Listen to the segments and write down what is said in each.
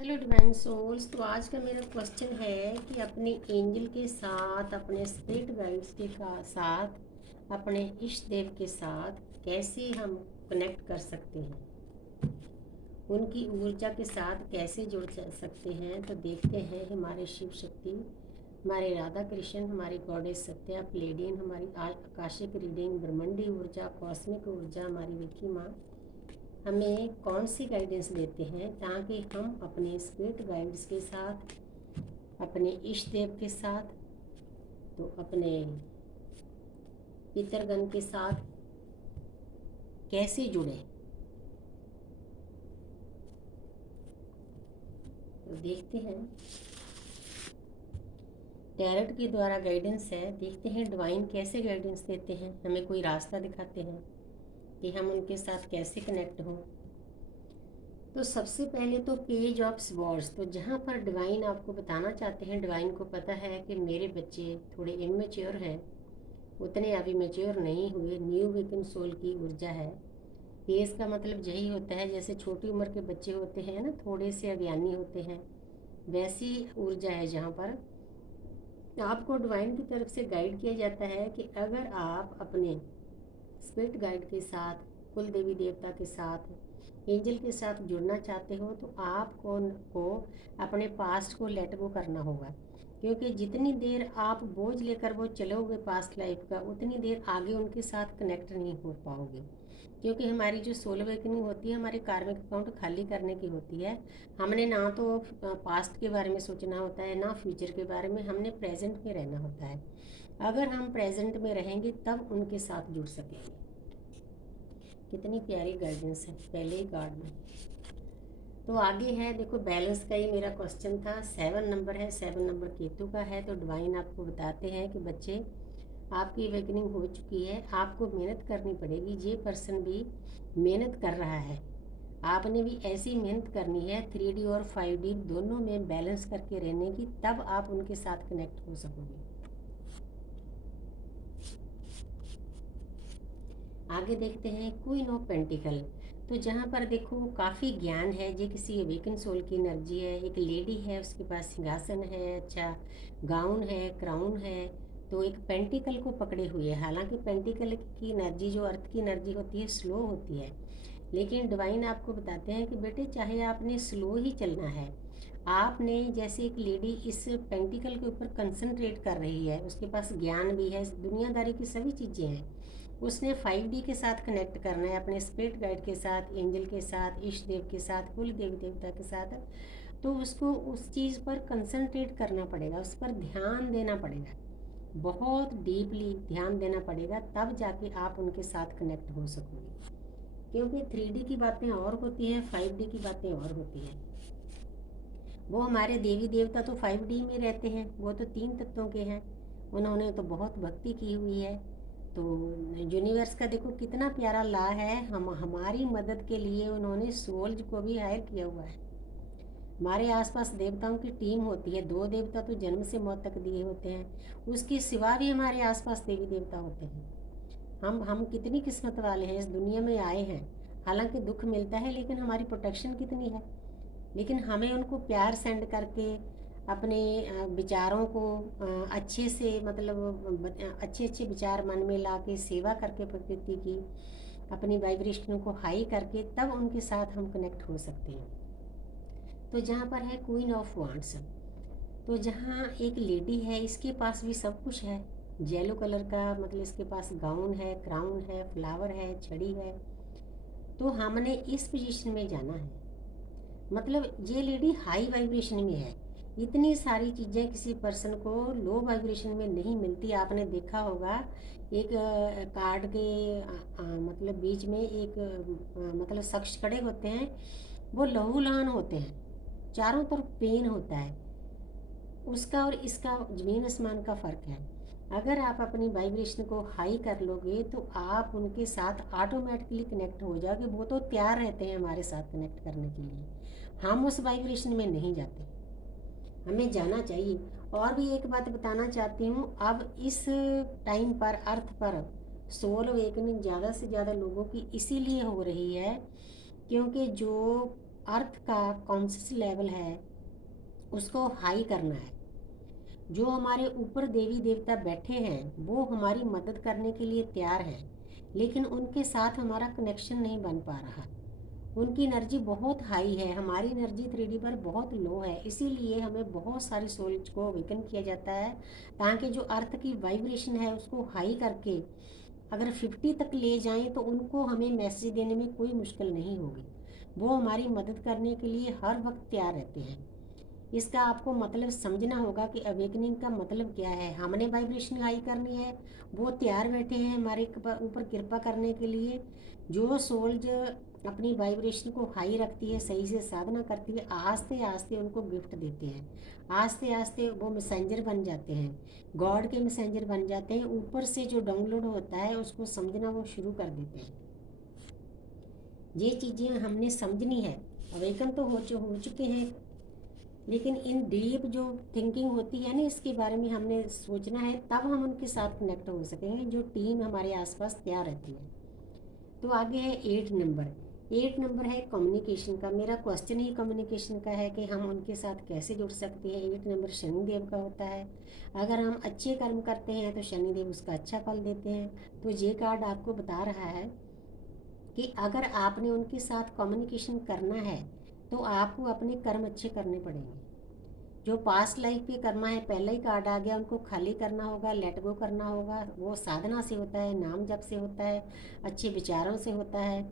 Hello divine souls. तो आज का मेरा क्वेश्चन है कि अपने एंजल के साथ, अपने स्पिरिट गाइड्स के साथ, अपने इष्ट देव के साथ कैसे हम कनेक्ट कर सकते हैं, उनकी ऊर्जा के साथ कैसे जुड़ सकते हैं। तो देखते हैं हमारे शिव शक्ति, हमारे राधा कृष्ण, हमारी गॉडेस सत्या प्लेडियन, हमारी आकाशिक रीडिंग, ब्रह्मांडी ऊर्जा, कॉस्मिक ऊर्जा, हमारी विकी माँ हमें कौन सी गाइडेंस देते हैं, ताकि हम अपने स्पिरिट गाइड्स के साथ, अपने इष्ट देव के साथ, तो अपने पितरगण के साथ कैसे जुड़े। तो देखते हैं, टैरट के द्वारा गाइडेंस है। देखते हैं डिवाइन कैसे गाइडेंस देते हैं, हमें कोई रास्ता दिखाते हैं कि हम उनके साथ कैसे कनेक्ट हों। तो सबसे पहले तो पेज ऑफ स्वॉर्ड्स, तो जहाँ पर डिवाइन आपको बताना चाहते हैं, डिवाइन को पता है कि मेरे बच्चे थोड़े इमेच्योर हैं, उतने अभी मैच्योर नहीं हुए, न्यू विकन सोल की ऊर्जा है। पेज का मतलब यही होता है, जैसे छोटी उम्र के बच्चे होते हैं ना, थोड़े से अज्ञानी होते हैं, वैसी ऊर्जा है। जहाँ पर आपको डिवाइन की तरफ से गाइड किया जाता है कि अगर आप अपने स्पिरिट गाइड के साथ, कुल देवी देवता के साथ, एंजल के साथ जुड़ना चाहते हो, तो आपको को अपने पास्ट को लेट गो करना होगा। क्योंकि जितनी देर आप बोझ लेकर वो चलोगे पास्ट लाइफ का, उतनी देर आगे उनके साथ कनेक्ट नहीं हो पाओगे। क्योंकि हमारी जो सोल अवेकनिंग होती है, हमारे कार्मिक अकाउंट खाली करने की होती है। हमने ना तो पास्ट के बारे में सोचना होता है, ना फ्यूचर के बारे में, हमने प्रेजेंट में रहना होता है। अगर हम प्रेजेंट में रहेंगे तब उनके साथ जुड़ सकेंगे। कितनी प्यारी गाइडेंस है पहले ही कार्ड में। तो आगे है, देखो बैलेंस का ही मेरा क्वेश्चन था। 7 नंबर है, 7 नंबर केतु का है। तो डिवाइन आपको बताते हैं कि बच्चे, आपकी अवेकनिंग हो चुकी है, आपको मेहनत करनी पड़ेगी। ये पर्सन भी मेहनत कर रहा है, आपने भी ऐसी मेहनत करनी है 3D और 5D दोनों में बैलेंस करके रहने की, तब आप उनके साथ कनेक्ट हो सकोगे। आगे देखते हैं क्वीन ऑफ पेंटिकल। तो जहाँ पर देखो काफ़ी ज्ञान है, ये किसी अवेकन सोल की एनर्जी है। एक लेडी है, उसके पास सिंहासन है, अच्छा गाउन है, क्राउन है, तो एक पेंटिकल को पकड़े हुए है। हालांकि पेंटिकल की एनर्जी, जो अर्थ की एनर्जी होती है, स्लो होती है, लेकिन डिवाइन आपको बताते हैं कि बेटे चाहे आपने स्लो ही चलना है, आपने जैसे एक लेडी इस पेंटिकल के ऊपर कंसंट्रेट कर रही है, उसके पास ज्ञान भी है, दुनियादारी की सभी चीज़ें हैं, उसने 5D के साथ कनेक्ट करना है, अपने स्पिरिट गाइड के साथ, एंजल के साथ, इष्ट देव के साथ, कुल देवी देवता के साथ। तो उसको उस चीज़ पर कंसंट्रेट करना पड़ेगा, उस पर ध्यान देना पड़ेगा, बहुत डीपली ध्यान देना पड़ेगा, तब जाके आप उनके साथ कनेक्ट हो सकोगे। क्योंकि 3D की बातें और होती हैं, 5D की बातें और होती हैं। वो हमारे देवी देवता तो 5D में रहते हैं, वो तो 3 तत्वों के हैं, उन्होंने तो बहुत भक्ति की हुई है। तो यूनिवर्स का देखो कितना प्यारा ला है, हम हमारी मदद के लिए उन्होंने सोल्स को भी हायर किया हुआ है। हमारे आसपास देवताओं की टीम होती है, 2 देवता तो जन्म से मौत तक दिए होते हैं, उसके सिवा भी हमारे आसपास देवी देवता होते हैं। हम कितनी किस्मत वाले हैं, इस दुनिया में आए हैं। हालांकि दुख मिलता है, लेकिन हमारी प्रोटेक्शन कितनी है। लेकिन हमें उनको प्यार सेंड करके, अपने विचारों को अच्छे से, मतलब अच्छे अच्छे विचार मन में ला के, सेवा करके प्रकृति की, अपनी वाइब्रेशन को हाई करके, तब उनके साथ हम कनेक्ट हो सकते हैं। तो जहाँ पर है क्वीन ऑफ वांड्स, तो जहाँ एक लेडी है, इसके पास भी सब कुछ है, येलो कलर का, मतलब इसके पास गाउन है, क्राउन है, फ्लावर है, छड़ी है। तो हमने इस पोजीशन में जाना है, मतलब ये लेडी हाई वाइब्रेशन में है। इतनी सारी चीज़ें किसी पर्सन को लो वाइब्रेशन में नहीं मिलती। आपने देखा होगा, एक कार्ड के मतलब बीच में एक मतलब शख्स खड़े होते हैं, वो लहूलुहान होते हैं, चारों तरफ पेन होता है। उसका और इसका ज़मीन आसमान का फ़र्क है। अगर आप अपनी वाइब्रेशन को हाई कर लोगे, तो आप उनके साथ ऑटोमेटिकली कनेक्ट हो जाओगे। वो तो तैयार रहते हैं हमारे साथ कनेक्ट करने के लिए, हम उस वाइब्रेशन में नहीं जाते, हमें जाना चाहिए। और भी एक बात बताना चाहती हूँ, अब इस टाइम पर अर्थ पर सोल अवेकनिंग ज़्यादा से ज़्यादा लोगों की इसीलिए हो रही है, क्योंकि जो अर्थ का कॉन्शियस लेवल है उसको हाई करना है। जो हमारे ऊपर देवी देवता बैठे हैं वो हमारी मदद करने के लिए तैयार हैं, लेकिन उनके साथ हमारा कनेक्शन नहीं बन पा रहा। उनकी एनर्जी बहुत हाई है, हमारी एनर्जी 3D पर बहुत लो है, इसीलिए हमें बहुत सारी सोल्स को अवेकन किया जाता है, ताकि जो अर्थ की वाइब्रेशन है उसको हाई करके अगर 50 तक ले जाएं तो उनको हमें मैसेज देने में कोई मुश्किल नहीं होगी। वो हमारी मदद करने के लिए हर वक्त तैयार रहते हैं। इसका आपको मतलब समझना होगा कि अवेकनिंग का मतलब क्या है। हमने वाइब्रेशन हाई करनी है, वो तैयार बैठे हैं हमारे ऊपर कृपा करने के लिए। जो सोल जो अपनी वाइब्रेशन को हाई रखती है, सही से साधना करती है, आस्ते आस्ते उनको गिफ्ट देते हैं। आस्ते आस्ते वो मैसेंजर बन जाते हैं, गॉड के मैसेंजर बन जाते हैं। ऊपर से जो डाउनलोड होता है उसको समझना वो शुरू कर देते हैं। ये चीज़ें हमने समझनी है। अवेकन तो हो चुके हैं, लेकिन इन डीप जो थिंकिंग होती है ना, इसके बारे में हमने सोचना है, तब हम उनके साथ कनेक्ट हो सकेंगे। जो टीम हमारे आसपास तैयार रहती है। तो आगे है 8 नंबर। 8 नंबर है कम्युनिकेशन का। मेरा क्वेश्चन ही कम्युनिकेशन का है कि हम उनके साथ कैसे जुड़ सकते हैं। 8 नंबर शनिदेव का होता है। अगर हम अच्छे कर्म करते हैं तो शनिदेव उसका अच्छा फल देते हैं। तो ये कार्ड आपको बता रहा है कि अगर आपने उनके साथ कम्युनिकेशन करना है तो आपको अपने कर्म अच्छे करने पड़ेंगे। जो पास्ट लाइफ के कर्मा है, पहला ही कार्ड आ गया, उनको खाली करना होगा, लेट गो करना होगा। वो साधना से होता है, नाम जप से होता है, अच्छे विचारों से होता है।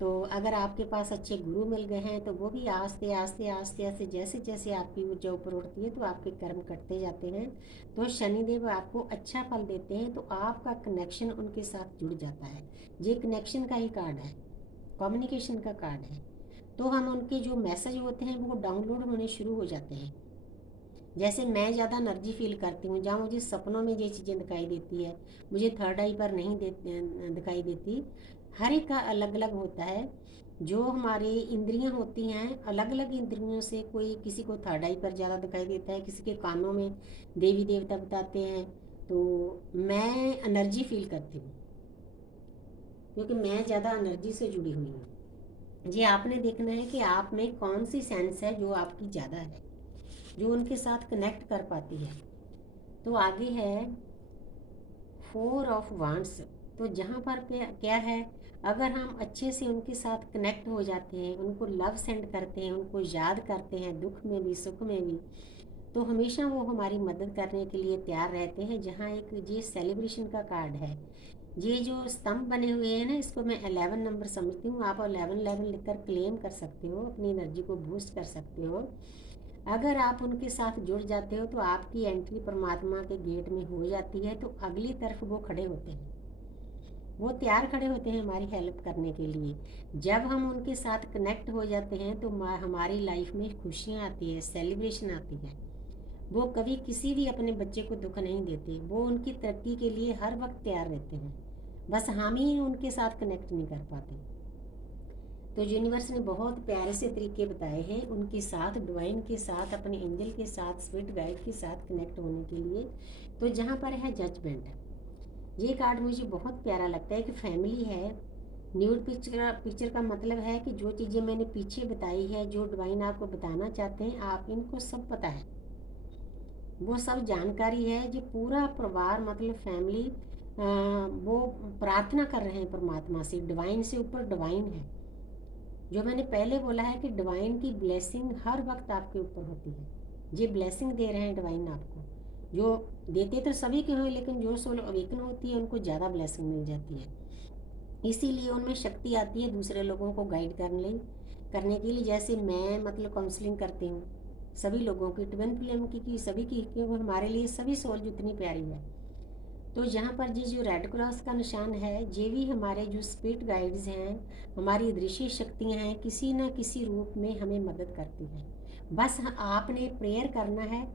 तो अगर आपके पास अच्छे गुरु मिल गए हैं तो वो भी आस्ते आस्ते आस्ते आस्ते जैसे जैसे आपकी ऊर्जा ऊपर उठती है तो आपके कर्म कटते जाते हैं। तो शनिदेव आपको अच्छा फल देते हैं, तो आपका कनेक्शन उनके साथ जुड़ जाता है। ये कनेक्शन का ही कार्ड है, कम्युनिकेशन का कार्ड है। तो हम उनके जो मैसेज होते हैं वो डाउनलोड होने शुरू हो जाते हैं। जैसे मैं ज़्यादा एनर्जी फील करती हूँ, जहाँ मुझे सपनों में ये चीज़ें दिखाई देती है, मुझे थर्ड आई पर नहीं दिखाई देती। हर एक का अलग अलग होता है। जो हमारी इंद्रियां होती हैं, अलग अलग इंद्रियों से कोई किसी को थर्ड आई पर ज़्यादा दिखाई देता है, किसी के कानों में देवी देवता बताते हैं। तो मैं एनर्जी फील करती हूँ क्योंकि मैं ज़्यादा एनर्जी से जुड़ी हुई हूँ। जी आपने देखना है कि आप में कौन सी सेंस है जो आपकी ज़्यादा है, जो उनके साथ कनेक्ट कर पाती है। तो आगे है 4 ऑफ वांड्स। तो जहाँ पर क्या है, अगर हम अच्छे से उनके साथ कनेक्ट हो जाते हैं, उनको लव सेंड करते हैं, उनको याद करते हैं, दुख में भी सुख में भी, तो हमेशा वो हमारी मदद करने के लिए तैयार रहते हैं। जहाँ एक ये सेलिब्रेशन का कार्ड है, ये जो स्तंभ बने हुए हैं ना, इसको मैं 11 नंबर समझती हूँ। आप 11 लिखकर क्लेम कर सकते हो, अपनी एनर्जी को बूस्ट कर सकते हो। अगर आप उनके साथ जुड़ जाते हो तो आपकी एंट्री परमात्मा के गेट में हो जाती है। तो अगली तरफ वो खड़े होते हैं, वो तैयार खड़े होते हैं हमारी हेल्प करने के लिए। जब हम उनके साथ कनेक्ट हो जाते हैं तो हमारी लाइफ में खुशियाँ आती है, सेलिब्रेशन आती है। वो कभी किसी भी अपने बच्चे को दुख नहीं देते, वो उनकी तरक्की के लिए हर वक्त तैयार रहते हैं। बस हम ही उनके साथ कनेक्ट नहीं कर पाते। तो यूनिवर्स ने बहुत प्यारे से तरीके बताए हैं उनके साथ, डिवाइन के साथ, अपने एंजल के साथ, स्पिरिट गाइड के साथ कनेक्ट होने के लिए। तो जहाँ पर है जजमेंट, ये कार्ड मुझे बहुत प्यारा लगता है कि फैमिली है। न्यूड पिक्चर का मतलब है कि जो चीज़ें मैंने पीछे बताई है, जो डिवाइन आपको बताना चाहते हैं, आप इनको सब पता है, वो सब जानकारी है। जो पूरा परिवार मतलब फैमिली वो प्रार्थना कर रहे हैं परमात्मा से, डिवाइन से ऊपर डिवाइन है। जो मैंने पहले बोला है कि डिवाइन की ब्लेसिंग हर वक्त आपके ऊपर होती है। ये ब्लेसिंग दे रहे हैं डिवाइन आपको। जो देते तो सभी के हैं, लेकिन जो सोल अवेकन होती है उनको ज़्यादा ब्लेसिंग मिल जाती है। इसीलिए उनमें शक्ति आती है दूसरे लोगों को गाइड करने के लिए। जैसे मैं मतलब काउंसलिंग करती हूँ सभी लोगों की, ट्विन फ्लेम की सभी की, क्योंकि हमारे लिए सभी सोल जितनी प्यारी है। तो यहाँ पर ये जो रेड क्रॉस का निशान है, ये भी हमारे जो स्पिरिट गाइड्स हैं, हमारी दृश्य शक्तियाँ हैं, किसी न किसी रूप में हमें मदद करती हैं। बस आपने प्रेयर करना है।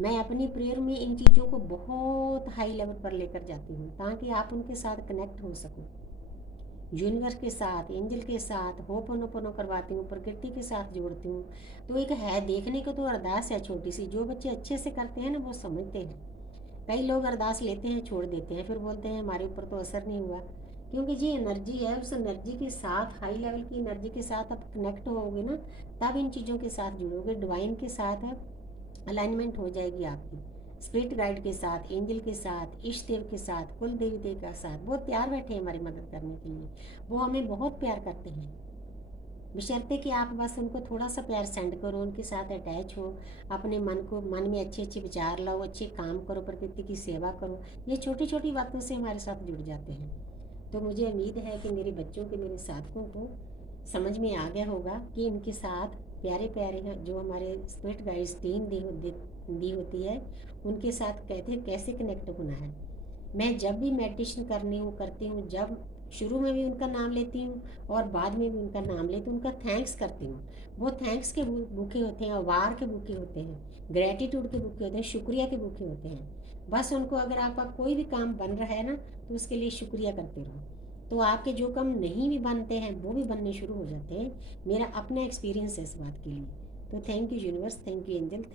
मैं अपनी प्रेयर में इन चीज़ों को बहुत हाई लेवल पर लेकर जाती हूँ ताकि आप उनके साथ कनेक्ट हो सको। यूनिवर्स के साथ, एंजल के साथ होपोनोपोनो करवाती हूँ, प्रकृति के साथ जोड़ती हूँ। तो एक है देखने को तो अरदास है छोटी सी, जो बच्चे अच्छे से करते हैं ना वो समझते हैं। कई लोग अरदास लेते हैं छोड़ देते हैं, फिर बोलते हैं हमारे ऊपर तो असर नहीं हुआ। क्योंकि जी एनर्जी है, उस एनर्जी के साथ, हाई लेवल की एनर्जी के साथ आप कनेक्ट होगे ना, तब इन चीज़ों के साथ जुड़ोगे, डिवाइन के साथ अलाइनमेंट हो जाएगी आपकी, स्पिरिट गाइड के साथ, एंजल के साथ, इष्ट देव के साथ, कुल देवते के साथ बहुत तैयार बैठे हैं हमारी मदद करने के लिए। वो हमें बहुत प्यार करते हैं, बशर्ते कि आप बस उनको थोड़ा सा प्यार सेंड करो, उनके साथ अटैच हो, अपने मन में अच्छे अच्छे विचार लाओ, अच्छे काम करो, प्रकृति की सेवा करो। ये छोटी छोटी बातों से हमारे साथ जुड़ जाते हैं। तो मुझे उम्मीद है कि मेरे बच्चों के, मेरे साथों को समझ में आ गया होगा कि इनके साथ प्यारे प्यारे हैं जो हमारे स्पिरिट गाइड्स टीम दी होती है, उनके साथ कैसे कनेक्ट होना है। मैं जब भी मेडिटेशन करती हूँ, जब शुरू में भी उनका नाम लेती हूँ और बाद में भी उनका नाम लेती हूँ, उनका थैंक्स करती हूँ। वो थैंक्स के भूखे होते हैं, आभार के भूखे होते हैं, ग्रेटिट्यूड के भूखे होते हैं, शुक्रिया के भूखे होते हैं। बस उनको, अगर आपका कोई भी काम बन रहा है ना, तो उसके लिए शुक्रिया करते रहो, तो आपके जो काम नहीं भी बनते हैं वो भी बनने शुरू हो जाते हैं। मेरा अपना एक्सपीरियंस है इस बात के लिए। तो thank you universe, thank you angel.